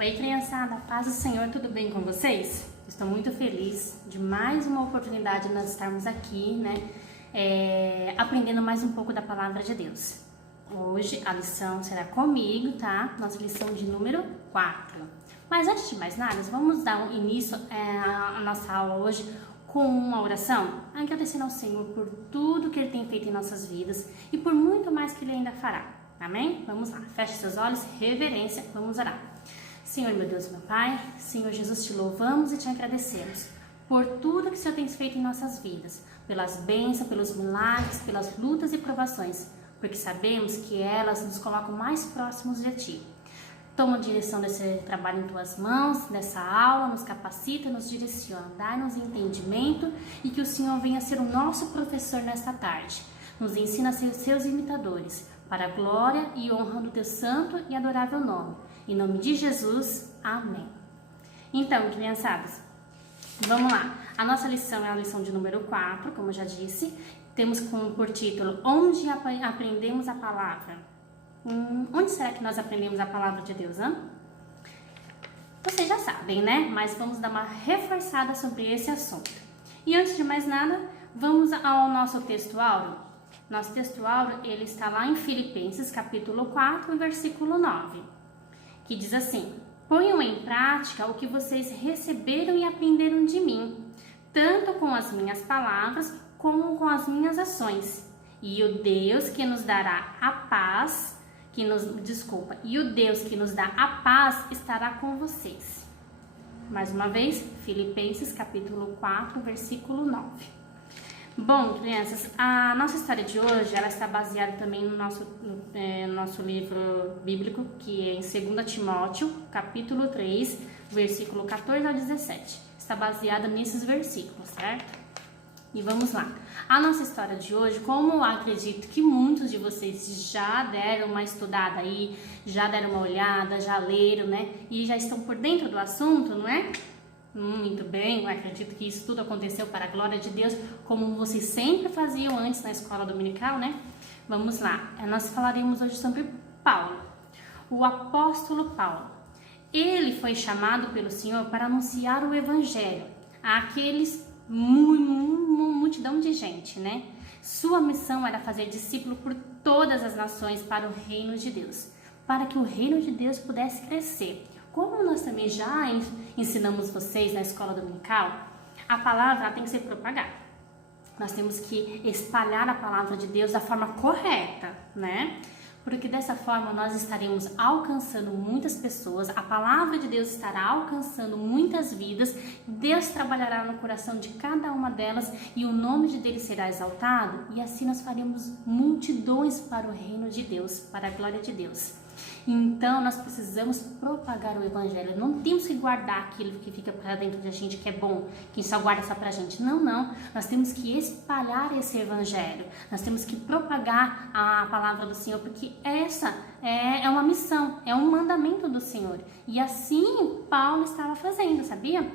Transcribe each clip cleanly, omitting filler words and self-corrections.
Oi, criançada, paz do Senhor, tudo bem com vocês? Estou muito feliz de mais uma oportunidade de nós estarmos aqui, aprendendo mais um pouco da Palavra de Deus. Hoje a lição será comigo, tá? Nossa lição de número 4. Mas antes de mais nada, vamos dar um início à nossa aula hoje com uma oração, agradecendo ao Senhor por tudo que Ele tem feito em nossas vidas e por muito mais que Ele ainda fará. Amém? Vamos lá, feche seus olhos, reverência, vamos orar. Senhor, meu Deus, meu Pai, Senhor Jesus, te louvamos e te agradecemos por tudo que o Senhor tem feito em nossas vidas, pelas bênçãos, pelos milagres, pelas lutas e provações, porque sabemos que elas nos colocam mais próximos de Ti. Toma a direção desse trabalho em Tuas mãos, nessa aula, nos capacita, nos direciona, dá-nos entendimento e que o Senhor venha ser o nosso professor nesta tarde. Nos ensina a ser seus imitadores, para a glória e honra do Teu santo e adorável nome. Em nome de Jesus, amém. Então, criançadas, vamos lá. A nossa lição é a lição de número 4, como eu já disse. Temos por título, Onde aprendemos a palavra? Onde será que nós aprendemos a palavra de Deus, hein? Vocês já sabem, né? Mas vamos dar uma reforçada sobre esse assunto. E antes de mais nada, vamos ao nosso texto áureo. Nosso texto áureo, ele está lá em Filipenses, capítulo 4, versículo 9. Que diz assim: ponham em prática o que vocês receberam e aprenderam de mim, tanto com as minhas palavras como com as minhas ações. E o Deus que nos dará a paz, e o Deus que nos dá a paz estará com vocês. Mais uma vez, Filipenses capítulo 4, versículo 9. Bom, crianças, a nossa história de hoje, ela está baseada também no nosso livro bíblico, que é em 2 Timóteo, capítulo 3, versículo 14 ao 17. Está baseada nesses versículos, certo? E vamos lá. A nossa história de hoje, como eu acredito que muitos de vocês já deram uma estudada aí, já deram uma olhada, já leram, né? E já estão por dentro do assunto, não é? Muito bem, eu acredito que isso tudo aconteceu para a glória de Deus, como vocês sempre faziam antes na escola dominical, né? Vamos lá, nós falaremos hoje sobre Paulo, o apóstolo Paulo. Ele foi chamado pelo Senhor para anunciar o evangelho àqueles multidão de gente, né? Sua missão era fazer discípulo por todas as nações para o reino de Deus, para que o reino de Deus pudesse crescer. Como nós também já ensinamos vocês na escola dominical, a palavra tem que ser propagada. Nós temos que espalhar a palavra de Deus da forma correta, né? Porque dessa forma nós estaremos alcançando muitas pessoas, a palavra de Deus estará alcançando muitas vidas, Deus trabalhará no coração de cada uma delas e o nome de Deus será exaltado, e assim nós faremos multidões para o reino de Deus, para a glória de Deus. Então nós precisamos propagar o evangelho, não temos que guardar aquilo que fica para dentro da gente que é bom, que só guarda só pra gente, não, nós temos que espalhar esse evangelho, nós temos que propagar a palavra do Senhor, porque essa é uma missão, é um mandamento do Senhor, e assim Paulo estava fazendo, sabia?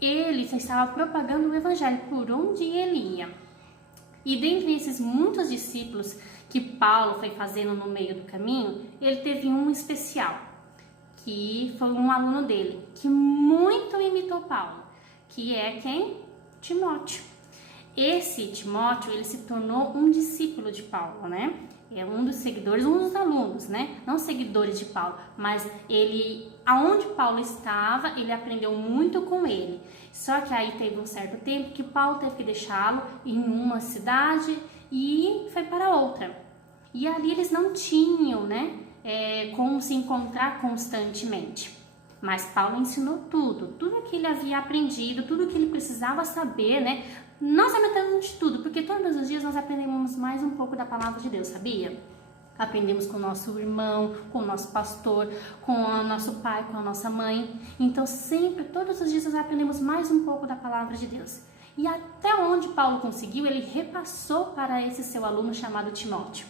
Ele estava propagando o evangelho por onde ele ia. E dentre esses muitos discípulos que Paulo foi fazendo no meio do caminho, ele teve um especial, que foi um aluno dele, que muito imitou Paulo, que é quem? Timóteo. Esse Timóteo, ele se tornou um discípulo de Paulo, né? É um dos seguidores, um dos alunos, né? Não seguidores de Paulo, mas ele, aonde Paulo estava, ele aprendeu muito com ele. Só que aí teve um certo tempo que Paulo teve que deixá-lo em uma cidade e foi para outra. E ali eles não tinham, né, como se encontrar constantemente. Mas Paulo ensinou tudo que ele havia aprendido, tudo que ele precisava saber, né? Nós aprendemos de tudo, porque todos os dias nós aprendemos mais um pouco da palavra de Deus, sabia? Aprendemos com o nosso irmão, com o nosso pastor, com o nosso pai, com a nossa mãe. Então sempre, todos os dias nós aprendemos mais um pouco da palavra de Deus. E até onde Paulo conseguiu, ele repassou para esse seu aluno chamado Timóteo.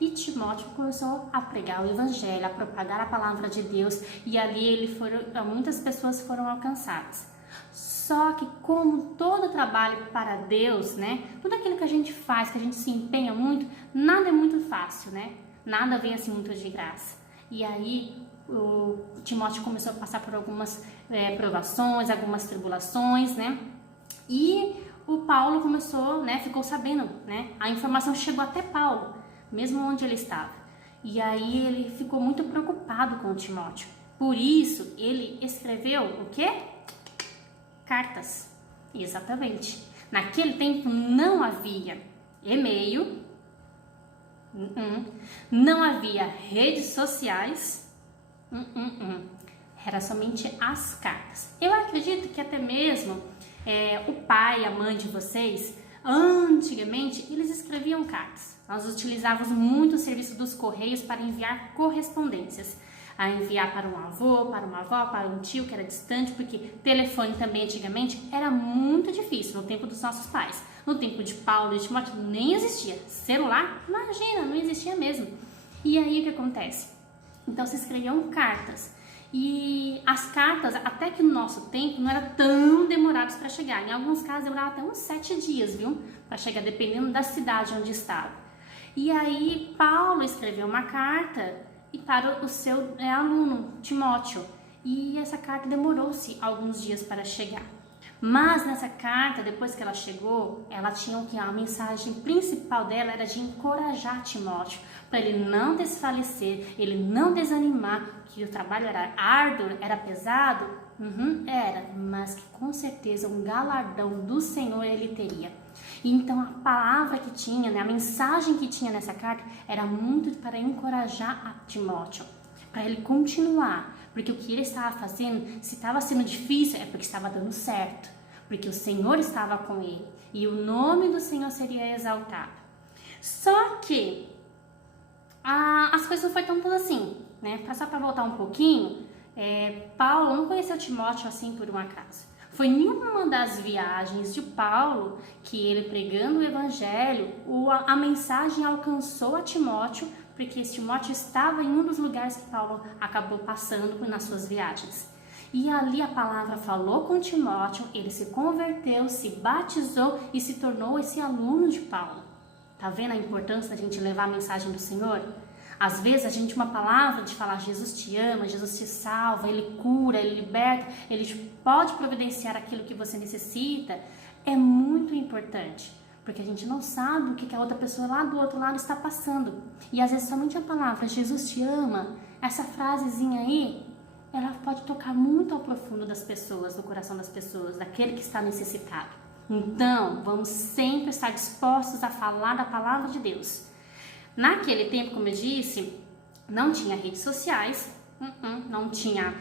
E Timóteo começou a pregar o evangelho, a propagar a palavra de Deus, e ali muitas pessoas foram alcançadas. Só que como todo trabalho para Deus, né, tudo aquilo que a gente faz, que a gente se empenha muito, nada é muito fácil, né? Nada vem assim muito de graça. E aí o Timóteo começou a passar por algumas provações, algumas tribulações, né? E o Paulo começou, né, ficou sabendo, né? A informação chegou até Paulo, mesmo onde ele estava. E aí ele ficou muito preocupado com o Timóteo. Por isso, ele escreveu o quê? Cartas. Exatamente. Naquele tempo não havia e-mail, não havia redes sociais, era somente as cartas. Eu acredito que até mesmo o pai, a mãe de vocês, antigamente, eles escreviam cartas. Nós utilizávamos muito o serviço dos correios para enviar correspondências. A enviar para um avô, para uma avó, para um tio que era distante, porque telefone também antigamente era muito difícil no tempo dos nossos pais. No tempo de Paulo e de Timóteo nem existia. Celular, imagina, não existia mesmo. E aí o que acontece? Então se escreviam cartas. E as cartas, até que no nosso tempo, não eram tão demoradas para chegar. Em alguns casos demorava até uns 7 dias, viu? Para chegar, dependendo da cidade onde estava. E aí Paulo escreveu uma carta e para o seu aluno, Timóteo. E essa carta demorou-se alguns dias para chegar. Mas nessa carta, depois que ela chegou, ela tinha o que? A mensagem principal dela era de encorajar Timóteo, para ele não desfalecer, ele não desanimar, que o trabalho era árduo, era pesado, era, mas que com certeza um galardão do Senhor ele teria. E então a palavra que tinha, né, a mensagem que tinha nessa carta era muito para encorajar a Timóteo, para ele continuar, porque o que ele estava fazendo, se estava sendo difícil, é porque estava dando certo, porque o Senhor estava com ele e o nome do Senhor seria exaltado. Só que as coisas não foi tão tudo assim, né? Só para voltar um pouquinho, Paulo não conheceu Timóteo assim por um acaso. Foi em uma das viagens de Paulo que ele, pregando o evangelho, a mensagem alcançou a Timóteo, porque esse Timóteo estava em um dos lugares que Paulo acabou passando nas suas viagens. E ali a palavra falou com Timóteo, ele se converteu, se batizou e se tornou esse aluno de Paulo. Tá vendo a importância da gente levar a mensagem do Senhor? Às vezes a gente, uma palavra de falar Jesus te ama, Jesus te salva, Ele cura, Ele liberta, Ele pode providenciar aquilo que você necessita, é muito importante. Porque a gente não sabe o que a outra pessoa lá do outro lado está passando. E às vezes somente a palavra Jesus te ama, essa frasezinha aí, ela pode tocar muito ao profundo das pessoas, do coração das pessoas, daquele que está necessitado. Então, vamos sempre estar dispostos a falar da palavra de Deus. Naquele tempo, como eu disse, não tinha redes sociais, não tinha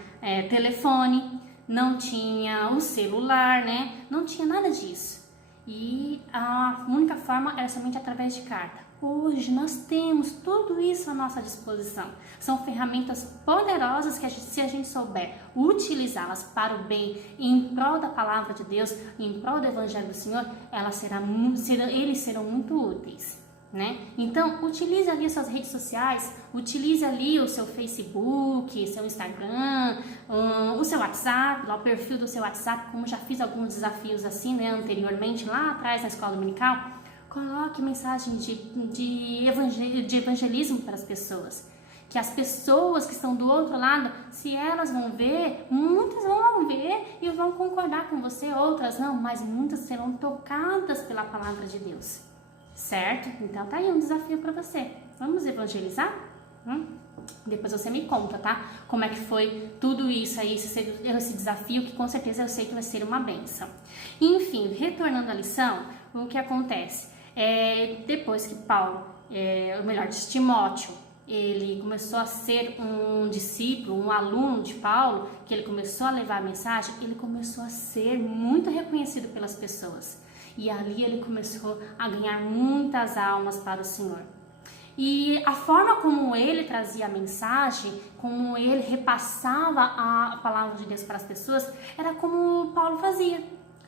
telefone, não tinha o celular, né? Não tinha nada disso. E a única forma era somente através de carta. Hoje nós temos tudo isso à nossa disposição. São ferramentas poderosas que se a gente souber utilizá-las para o bem, em prol da palavra de Deus, em prol do Evangelho do Senhor, eles serão muito úteis. Né? Então, utilize ali as suas redes sociais, utilize ali o seu Facebook, seu Instagram, o seu WhatsApp, lá o perfil do seu WhatsApp, como já fiz alguns desafios assim, né, anteriormente, lá atrás na escola dominical. Coloque mensagem de evangelismo para as pessoas. Que as pessoas que estão do outro lado, se elas vão ver, muitas vão ver e vão concordar com você, outras não, mas muitas serão tocadas pela palavra de Deus. Certo? Então tá aí um desafio para você. Vamos evangelizar? Depois você me conta, tá? Como é que foi tudo isso aí, esse desafio, que com certeza eu sei que vai ser uma bênção. Enfim, retornando à lição, o que acontece? Depois que Timóteo, ele começou a ser um discípulo, um aluno de Paulo, que ele começou a levar a mensagem, ele começou a ser muito reconhecido pelas pessoas. E ali ele começou a ganhar muitas almas para o Senhor. E a forma como ele trazia a mensagem, como ele repassava a palavra de Deus para as pessoas, era como Paulo fazia.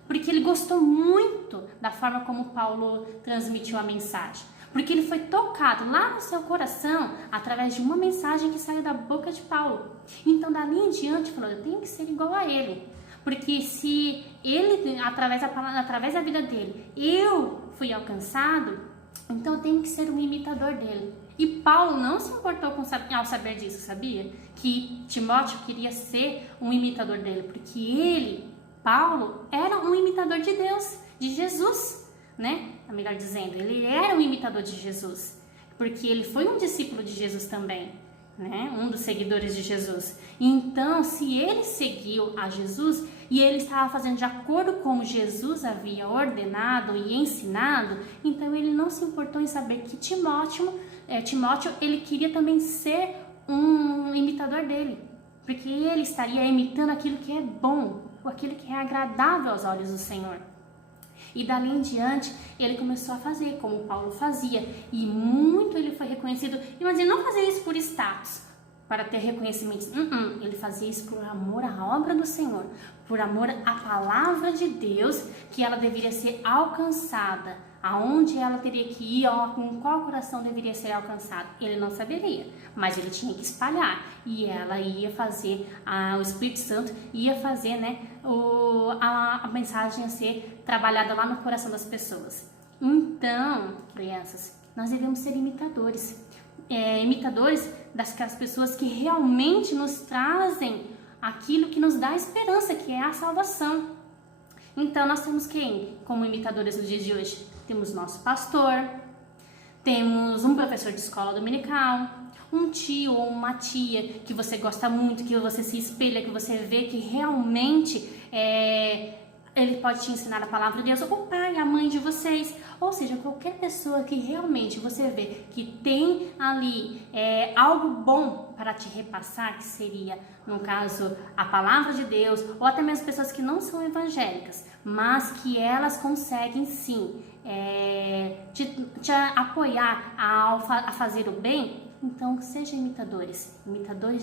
Porque ele gostou muito da forma como Paulo transmitiu a mensagem. Porque ele foi tocado lá no seu coração através de uma mensagem que saiu da boca de Paulo. Então, dali em diante, falou, eu tenho que ser igual a ele. Porque se ele, através da vida dele, eu fui alcançado, então eu tenho que ser um imitador dele. E Paulo não se importou ao saber disso, sabia? Que Timóteo queria ser um imitador dele, porque ele, Paulo, era um imitador de Deus, de Jesus, né? Melhor dizendo, ele era um imitador de Jesus, porque ele foi um discípulo de Jesus também, né? Um dos seguidores de Jesus. Então, se ele seguiu a Jesus e ele estava fazendo de acordo com como Jesus havia ordenado e ensinado, então ele não se importou em saber que Timóteo, ele queria também ser um imitador dele, porque ele estaria imitando aquilo que é bom, aquilo que é agradável aos olhos do Senhor. E dali em diante, ele começou a fazer como Paulo fazia, e muito ele foi reconhecido. Mas ele não fazia isso por status, para ter reconhecimento. Ele fazia isso por amor à obra do Senhor, por amor à palavra de Deus, que ela deveria ser alcançada, aonde ela teria que ir, com qual coração deveria ser alcançado. Ele não saberia, mas ele tinha que espalhar, e ela ia fazer, o Espírito Santo ia fazer, né, a mensagem a ser trabalhada lá no coração das pessoas. Então, crianças, nós devemos ser imitadores. Imitadores daquelas pessoas que realmente nos trazem aquilo que nos dá esperança, que é a salvação. Então, nós temos quem como imitadores nos dias de hoje? Temos nosso pastor, temos um professor de escola dominical, um tio ou uma tia que você gosta muito, que você se espelha, que você vê que realmente ele pode te ensinar a palavra de Deus, o pai, a mãe de vocês, ou seja, qualquer pessoa que realmente você vê que tem ali algo bom para te repassar, que seria, no caso, a palavra de Deus, ou até mesmo pessoas que não são evangélicas, mas que elas conseguem sim te apoiar a fazer o bem. Então, sejam imitadores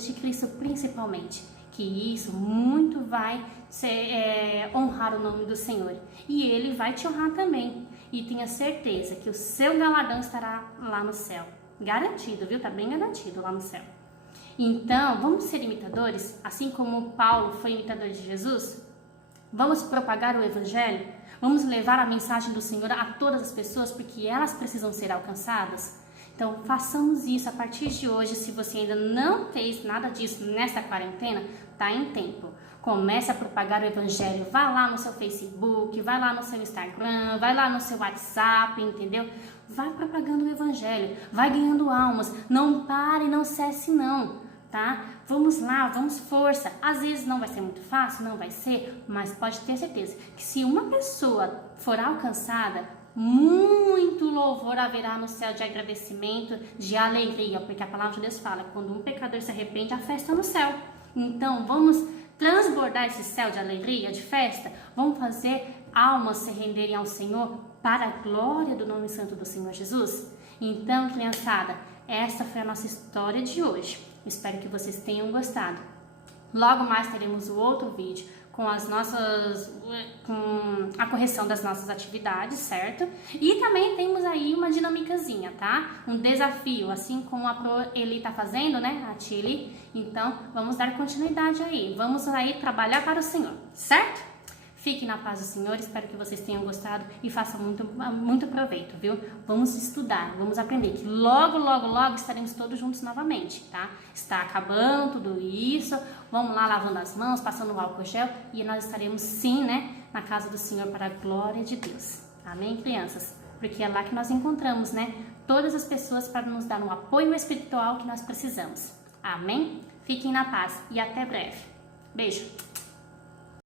de Cristo principalmente, que isso muito vai honrar o nome do Senhor, e Ele vai te honrar também, e tenha certeza que o seu galardão estará lá no céu, garantido, viu? Tá bem garantido lá no céu. Então, vamos ser imitadores, assim como Paulo foi imitador de Jesus? Vamos propagar o Evangelho? Vamos levar a mensagem do Senhor a todas as pessoas, porque elas precisam ser alcançadas? Então, façamos isso a partir de hoje. Se você ainda não fez nada disso nessa quarentena, tá em tempo. Comece a propagar o Evangelho. Vá lá no seu Facebook, vai lá no seu Instagram, vai lá no seu WhatsApp, entendeu? Vai propagando o Evangelho, vai ganhando almas. Não pare, não cesse não, tá? Vamos lá, vamos força. Às vezes não vai ser muito fácil, não vai ser, mas pode ter certeza que se uma pessoa for alcançada, muito louvor haverá no céu de agradecimento, de alegria, porque a palavra de Deus fala que quando um pecador se arrepende, há festa no céu. Então vamos transbordar esse céu de alegria, de festa. Vamos fazer almas se renderem ao Senhor para a glória do nome santo do Senhor Jesus. Então, criançada, essa foi a nossa história de hoje. Espero que vocês tenham gostado. Logo mais teremos o outro vídeo com a correção das nossas atividades, certo? E também temos aí uma dinâmicazinha, tá? Um desafio, assim como a Pro Eli tá fazendo, né? A Tilly. Então, vamos dar continuidade aí. Vamos aí trabalhar para o Senhor, certo? Fiquem na paz do Senhor, espero que vocês tenham gostado e façam muito proveito, viu? Vamos estudar, vamos aprender, que logo, logo, logo estaremos todos juntos novamente, tá? Está acabando tudo isso, vamos lá lavando as mãos, passando o álcool gel e nós estaremos sim, né, na casa do Senhor para a glória de Deus. Amém, crianças? Porque é lá que nós encontramos, né, todas as pessoas para nos dar um apoio espiritual que nós precisamos. Amém? Fiquem na paz e até breve. Beijo!